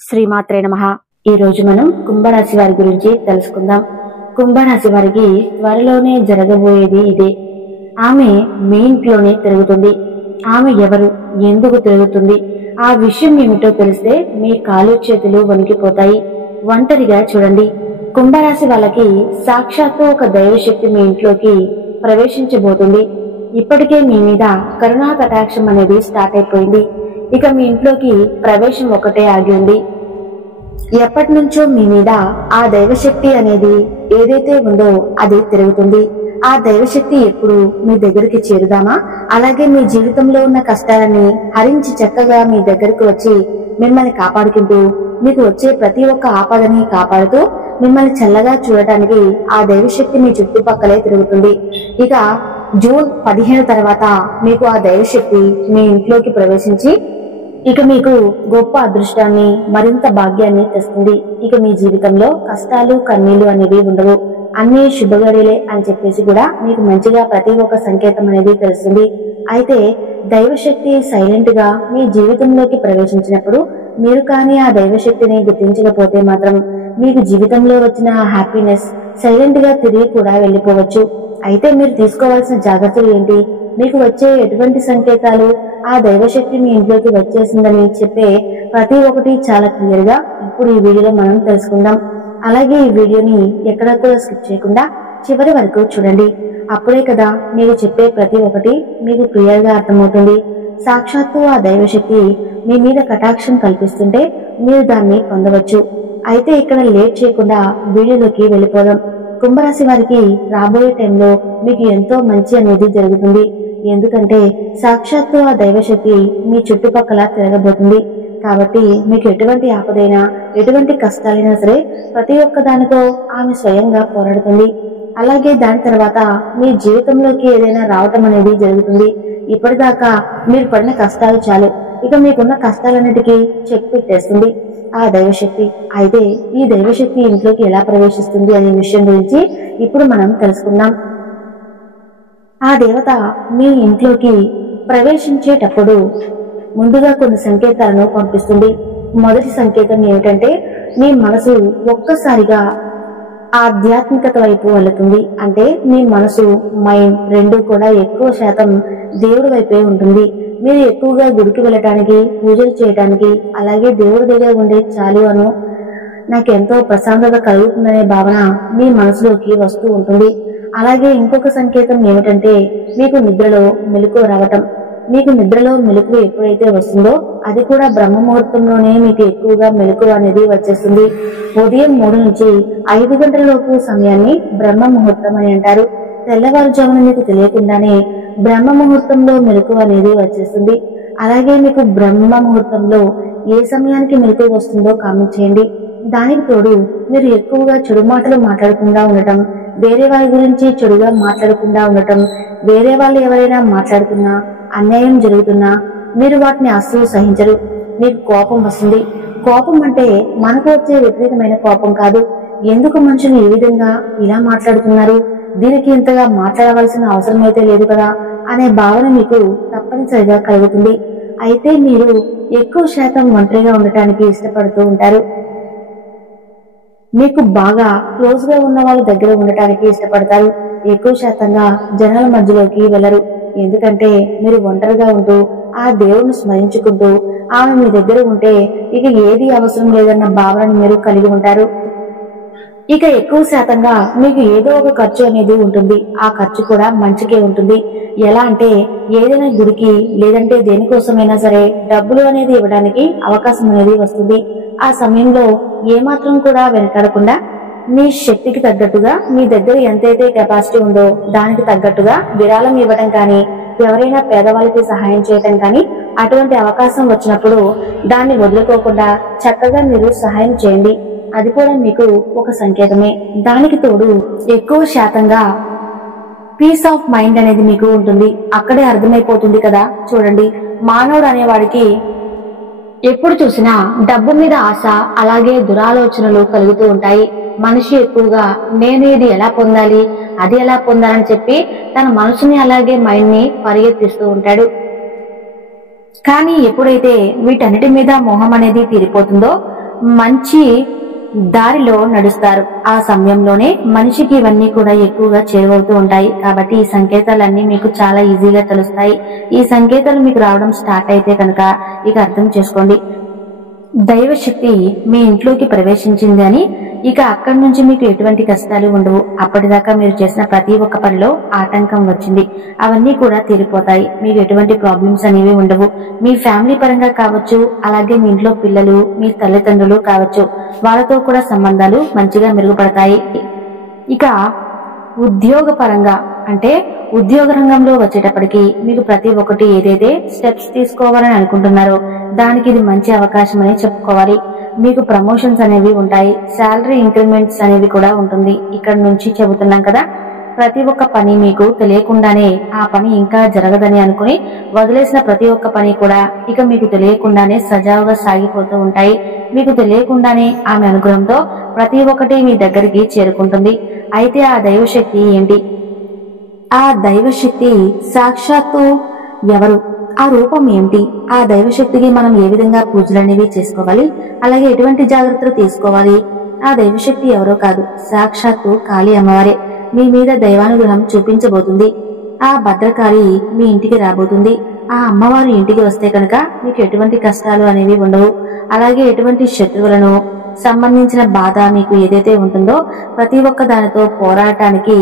శ్రీమాత్రే నమః. ఈ రోజు మనం కుంభరాశి వారి గురించి తెలుసుకుందాం. కుంభరాశి వారికి త్వరలోనే జరగబోయేది ఇదే. ఆమె మీ ఇంట్లోనే తిరుగుతుంది. ఆమె ఎవరు, ఎందుకు తిరుగుతుంది, ఆ విషయం ఏమిటో తెలిస్తే మీ కాలు చేతులు వణికిపోతాయి. ఒంటరిగా చూడండి. కుంభరాశి వాళ్ళకి సాక్షాత్తు ఒక దైవశక్తి మీ ఇంట్లోకి ప్రవేశించబోతుంది. ఇప్పటికే మీ మీద కరుణా కటాక్షం అనేది స్టార్ట్ అయిపోయింది. ఇక మీ ఇంట్లోకి ప్రవేశం ఒకటే ఆగి ఉంది. ఎప్పటి నుంచో మీ మీద ఆ దైవశక్తి అనేది ఏదైతే ఉందో అది తిరుగుతుంది. ఆ దైవశక్తి ఎప్పుడు మీ దగ్గరికి చేరుదామా, అలాగే మీ జీవితంలో ఉన్న కష్టాలని హరించి చక్కగా మీ దగ్గరకు వచ్చి మిమ్మల్ని కాపాడుకుంటూ, మీకు వచ్చే ప్రతి ఒక్క ఆపదని కాపాడుతూ మిమ్మల్ని చల్లగా చూడటానికి ఆ దైవశక్తి మీ చుట్టుపక్కలే తిరుగుతుంది. ఇక జూన్ 15 తర్వాత మీకు ఆ దైవశక్తి మీ ఇంట్లోకి ప్రవేశించి ఇక మీకు గొప్ప అదృష్టాన్ని, మరింత భాగ్యాన్ని తెస్తుంది. ఇక మీ జీవితంలో కష్టాలు కన్నీళ్లు అనేవి ఉండవు. అన్ని శుభగడిలే అని చెప్పేసి కూడా మీకు మంచిగా ప్రతి ఒక్క సంకేతం అనేది తెలుస్తుంది. అయితే దైవశక్తి సైలెంట్ గా మీ జీవితంలోకి ప్రవేశించినప్పుడు మీరు కానీ ఆ దైవశక్తిని గుర్తించకపోతే మాత్రం మీకు జీవితంలో వచ్చిన హ్యాపీనెస్ సైలెంట్ గా తిరిగి కూడా వెళ్లిపోవచ్చు. అయితే మీరు తీసుకోవాల్సిన జాగ్రత్తలు ఏంటి, మీకు వచ్చే ఎటువంటి సంకేతాలు, ఆ దైవశక్తి మీ ఇంట్లోకి వచ్చేసిందని చెప్పే ప్రతి ఒక్కటి చాలా క్లియర్ గా ఇప్పుడు ఈ వీడియోలో మనం తెలుసుకుందాం. అలాగే ఈ వీడియోని ఎక్కడా కూడా స్కిప్ చేయకుండా చివరి వరకు చూడండి. అప్పుడే కదా మీకు చెప్పే ప్రతి ఒక్కటి మీకు క్లియర్ గా అర్థమవుతుంది. సాక్షాత్తు ఆ దైవశక్తి మీ మీద కటాక్షం కల్పిస్తుంటే మీరు దాన్ని పొందవచ్చు. అయితే ఇక్కడ లేట్ చేయకుండా వీడియోలోకి వెళ్ళిపోదాం. కుంభరాశి వారికి రాబోయే టైంలో మీకు ఎంతో మంచి అనేది జరుగుతుంది. ఎందుకంటే సాక్షాత్తు ఆ దైవశక్తి మీ చుట్టుపక్కల తిరగబోతుంది. కాబట్టి మీకు ఎటువంటి ఆపదైనా, ఎటువంటి కష్టాలైనా సరే ప్రతి ఒక్క దానితో ఆమె స్వయంగా పోరాడుతుంది. అలాగే దాని తర్వాత మీ జీవితంలోకి ఏదైనా రావటం అనేది జరుగుతుంది. ఇప్పటిదాకా మీరు పడిన కష్టాలు చాలు, ఇక మీకున్న కష్టాలన్నిటికీ చెక్ పెట్టేస్తుంది ఆ దైవశక్తి. అయితే ఈ దైవశక్తి ఇంట్లోకి ఎలా ప్రవేశిస్తుంది అనే విషయం గురించి ఇప్పుడు మనం తెలుసుకుందాం. ఆ దేవత మీ ఇంట్లోకి ప్రవేశించేటప్పుడు ముందుగా కొన్ని సంకేతాలను పంపిస్తుంది. మొదటి సంకేతం ఏమిటంటే మీ మనసు ఒక్కసారిగా ఆధ్యాత్మికత వైపు వెళుతుంది. అంటే మీ మనసు, మైండ్ రెండు కూడా ఎక్కువ శాతం దేవుడి వైపే ఉంటుంది. మీరు ఎక్కువగా గుడికి వెళ్ళటానికి, పూజలు చేయటానికి, అలాగే దేవుడి దగ్గర ఉండే చాలు అను నాకు ఎంతో ప్రశాంతత కలుగుతుందనే భావన మీ మనసులోకి వస్తూ ఉంటుంది. అలాగే ఇంకొక సంకేతం ఏమిటంటే మీకు నిద్రలో మెలకువ రావటం. మీకు నిద్రలో మెలకువ ఎప్పుడైతే వస్తుందో అది కూడా బ్రహ్మ ముహూర్తంలోనే మీకు ఎక్కువగా మెలకువ అనేది వచ్చేస్తుంది. ఉదయం 3 నుంచి 5 గంటల లోపు సమయాన్ని బ్రహ్మ ముహూర్తం అని అంటారు. తెల్లవారుజామున మీకు తెలియకుండానే బ్రహ్మ ముహూర్తంలో మెలకువ అనేది వచ్చేస్తుంది. అలాగే మీకు బ్రహ్మ ముహూర్తంలో ఏ సమయానికి మెలకువ వస్తుందో కామెంట్ చేయండి. దానికి తోడు మీరు ఎక్కువగా చెడు మాటలు మాట్లాడకుండా ఉండటం, వేరే వాళ్ళ గురించి చెడుగా మాట్లాడకుండా ఉండటం, వేరే వాళ్ళు ఎవరైనా మాట్లాడుతున్నా, అన్యాయం జరుగుతున్నా మీరు వాటిని అస్సలు సహించరు. మీకు కోపం వస్తుంది. కోపం అంటే మనకు వచ్చే విపరీతమైన కోపం కాదు. ఎందుకు మనుషులు ఈ విధంగా ఇలా మాట్లాడుతున్నారు, దీనికి ఇంతగా మాట్లాడవలసిన అవసరం అయితే లేదు కదా అనే భావన మీకు తప్పనిసరిగా కలుగుతుంది. అయితే మీరు ఎక్కువ శాతం ఒంటరిగా ఉండటానికి ఇష్టపడుతూ ఉంటారు. మీకు బాగా క్లోజ్ గా ఉన్న వాళ్ళ దగ్గర ఉండటానికి ఇష్టపడతారు. ఎక్కువ శాతంగా జనాల మధ్యలోకి వెళ్లరు. ఎందుకంటే మీరు ఒంటరిగా ఉంటూ ఆ దేవుడిని స్మరించుకుంటూ ఆమె మీ దగ్గర ఉంటే ఇక ఏది అవసరం లేదన్న భావనను మీరు కలిగి ఉంటారు. ఇక ఎక్కువ శాతంగా మీకు ఏదో ఒక ఖర్చు అనేది ఉంటుంది. ఆ ఖర్చు కూడా మంచికే ఉంటుంది. ఎలా అంటే ఏదైనా గుడికి లేదంటే దేనికోసమైనా సరే డబ్బులు అనేది ఇవ్వడానికి అవకాశం అనేది వస్తుంది. ఆ సమయంలో ఏమాత్రం కూడా వెనకాడకుండా మీ శక్తికి తగ్గట్టుగా మీ దగ్గర ఎంతైతే కెపాసిటీ ఉందో దానికి తగ్గట్టుగా విరాళం ఇవ్వటం కానీ, ఎవరైనా పేదవాళ్ళకి సహాయం చేయటం కానీ, అటువంటి అవకాశం వచ్చినప్పుడు దాన్ని వదులుకోకుండా చక్కగా మీరు సహాయం చేయండి. అది కూడా మీకు ఒక సంకేతమే. దానికి తోడు ఎక్కువ శాతంగా పీస్ ఆఫ్ మైండ్ అనేది మీకు ఉంటుంది. అక్కడే అర్థమైపోతుంది కదా. చూడండి, మానవుడు అనేవాడికి ఎప్పుడు చూసినా డబ్బు మీద ఆశ, అలాగే దురాలోచనలు కలుగుతూ ఉంటాయి. మనిషి ఎక్కువగా నేను ఇది ఎలా పొందాలి, అది ఎలా పొందాలని చెప్పి తన మనసుని అలాగే మైండ్ ని పరిగెత్తిస్తూ ఉంటాడు. కానీ ఎప్పుడైతే వీటన్నిటి మీద మోహం అనేది తీరిపోతుందో మంచి దారిలో నడుస్తారు. ఆ సమయంలోనే మనిషికి ఇవన్నీ కూడా ఎక్కువగా చేరువవుతూ ఉంటాయి. కాబట్టి ఈ సంకేతాలన్నీ మీకు చాలా ఈజీగా తెలుస్తాయి. ఈ సంకేతాలు మీకు రావడం స్టార్ట్ అయితే కనుక ఇక అర్థం చేసుకోండి, దైవశక్తి మీ ఇంట్లోకి ప్రవేశించింది అని. ఇక అక్కడి నుంచి మీకు ఎటువంటి కష్టాలు ఉండవు. అప్పటిదాకా మీరు చేసిన ప్రతి ఒక్క పనిలో ఆటంకం వచ్చింది, అవన్నీ కూడా తీరిపోతాయి. మీకు ఎటువంటి ప్రాబ్లమ్స్ అనేవి ఉండవు. మీ ఫ్యామిలీ పరంగా కావచ్చు, అలాగే మీ ఇంట్లో పిల్లలు, మీ తల్లిదండ్రులు కావచ్చు, వాళ్ళతో కూడా సంబంధాలు మంచిగా మెరుగుపడతాయి. ఇక ఉద్యోగ పరంగా అంటే ఉద్యోగ రంగంలో వచ్చేటప్పటికి మీకు ప్రతి ఒక్కటి ఏదైతే స్టెప్స్ తీసుకోవాలని అనుకుంటున్నారో దానికి ఇది మంచి అవకాశం అని చెప్పుకోవాలి. మీకు ప్రమోషన్స్ అనేవి ఉంటాయి, శాలరీ ఇంక్రిమెంట్స్ అనేవి కూడా ఉంటుంది. ఇక్కడ నుంచి చెబుతున్నాం కదా, ప్రతి ఒక్క పని మీకు తెలియకుండానే ఆ పని ఇంకా జరగదని అనుకుని వదిలేసిన ప్రతి ఒక్క పని కూడా ఇక మీకు తెలియకుండానే సజావుగా సాగిపోతూ ఉంటాయి. మీకు తెలియకుండానే ఆమె అనుగ్రహంతో ప్రతి ఒక్కటి మీ దగ్గరికి చేరుకుంటుంది. అయితే ఆ దైవశక్తి ఏంటి? ఆ దైవశక్తి సాక్షాత్తు ఎవరు? ఆ రూపం ఏమిటి? ఆ దైవశక్తికి మనం ఏ విధంగా పూజలు అనేవి చేసుకోవాలి, అలాగే ఎటువంటి జాగ్రత్తలు తీసుకోవాలి? ఆ దైవశక్తి ఎవరో కాదు, సాక్షాత్తు కాళీ అమ్మవారే. మీ మీద దైవానుగ్రహం చూపించబోతుంది. ఆ భద్రకాళి మీ ఇంటికి రాబోతుంది. ఆ అమ్మవారు ఇంటికి వస్తే కనుక మీకు ఎటువంటి కష్టాలు అనేవి ఉండవు. అలాగే ఎటువంటి శత్రువులను సంబంధించిన బాధ మీకు ఏదైతే ఉంటుందో ప్రతి ఒక్క దానితో పోరాటానికి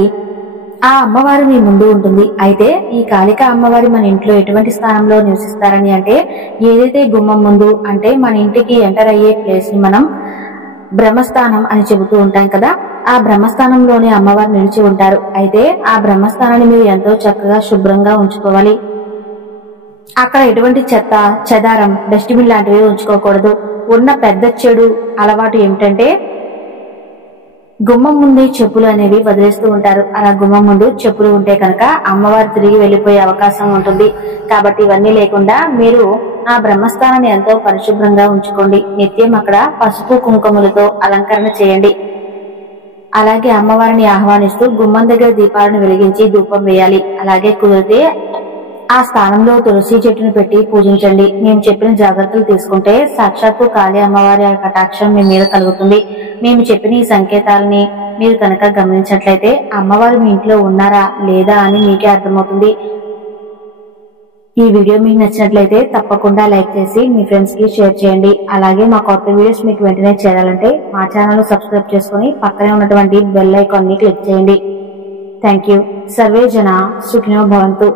ఆ అమ్మవారు మీ ముందు ఉంటుంది. అయితే ఈ కాళిక అమ్మవారి మన ఇంట్లో ఎటువంటి స్థానంలో నివసిస్తారని అంటే, ఏదైతే గుమ్మం ముందు అంటే మన ఇంటికి ఎంటర్ అయ్యే ప్లేస్ ని మనం బ్రహ్మస్థానం అని చెబుతూ ఉంటాం కదా, ఆ బ్రహ్మస్థానంలోనే అమ్మవారు నిలిచి ఉంటారు. అయితే ఆ బ్రహ్మస్థానాన్ని మీరు ఎంతో చక్కగా శుభ్రంగా ఉంచుకోవాలి. అక్కడ ఎటువంటి చెత్త చెదారం డస్ట్బిన్ లాంటివి ఉంచుకోకూడదు. ఉన్న పెద్ద చెడు అలవాటు ఏమిటంటే గుమ్మం ముందే చెప్పులు అనేవి వదిలేస్తూ ఉంటారు. అలా గుమ్మం ముందు చెప్పులు ఉంటే కనుక అమ్మవారు తిరిగి వెళ్లిపోయే అవకాశం ఉంటుంది. కాబట్టి ఇవన్నీ లేకుండా మీరు ఆ బ్రహ్మస్థానాన్ని ఎంతో పరిశుభ్రంగా ఉంచుకోండి. నిత్యం అక్కడ పసుపు కుంకుమలతో అలంకరణ చేయండి. అలాగే అమ్మవారిని ఆహ్వానిస్తూ గుమ్మం దగ్గర దీపాలను వెలిగించి ధూపం వేయాలి. అలాగే కుదిరితే ఆ స్థానంలో తులసి చెట్టును పెట్టి పూజించండి. మేము చెప్పిన జాగ్రత్తలు తీసుకుంటే సాక్షాత్తు కాళీ అమ్మవారి కటాక్షం మీ మీద కలుగుతుంది. మేము చెప్పిన ఈ సంకేతాలని మీరు కనుక గమనించినట్లయితే అమ్మవారు మీ ఇంట్లో ఉన్నారా లేదా అని మీకే అర్థమవుతుంది. ఈ వీడియో మీకు నచ్చినట్లయితే తప్పకుండా లైక్ చేసి మీ ఫ్రెండ్స్ కి షేర్ చేయండి. అలాగే మా కొత్త వీడియోస్ మీకు వెంటనే చేరాలంటే మా ఛానల్ సబ్స్క్రైబ్ చేసుకుని పక్కనే ఉన్నటువంటి బెల్ ఐకాన్ ని క్లిక్ చేయండి. Thank you. సర్వే జన సుఖినో భవంతు.